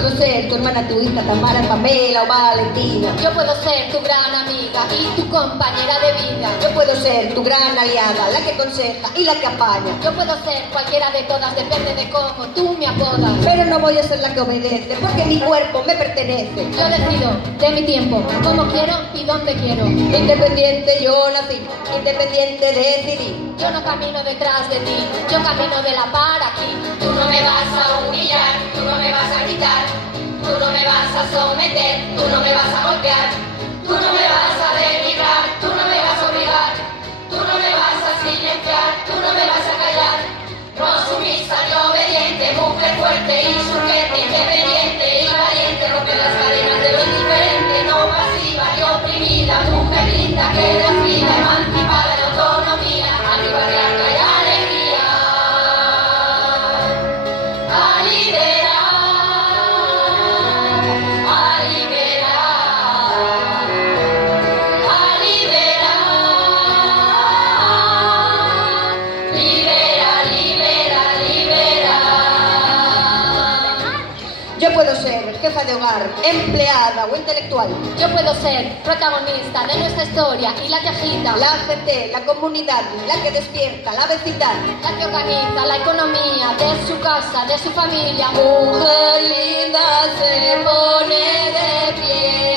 puedo ser tu hermana, tu hija, Tamara, Pamela o Valentina. Yo puedo ser tu gran amiga y tu compañera de vida. Yo puedo ser tu gran aliada, la que aconseja y la que apaña. Yo puedo ser cualquiera de todas, depende de cómo tú me apodas. Pero no voy a ser la que obedece, porque mi cuerpo me pertenece. Yo decido de mi tiempo, cómo quiero y dónde quiero. Independiente yo nací, independiente decidí. Yo no camino detrás de ti, yo camino de la par aquí. Tú no me vas a humillar, tú no me vas a gritar, tú no me vas a someter, tú no me vas a golpear, tú no me vas a denigrar, tú no me vas a obligar, tú no me vas a silenciar, tú no me vas a callar. No sumisa ni obediente, mujer fuerte, insurgente, independiente y valiente, rompe las cadenas de lo indiferente, no pasiva y oprimida, mujer linda que desfila, emancipada en autonomía, arriba real y alegría. A liberar, a liberar, a liberar, libera, libera, libera. Yo puedo ser jefa de hogar, empleada o intelectual. Yo puedo ser protagonista de nuestra historia y la que agita, La gente, la comunidad, la que despierta, la vecindad. la que organiza la economía de su casa, de su familia. Mujer linda se pone de pie.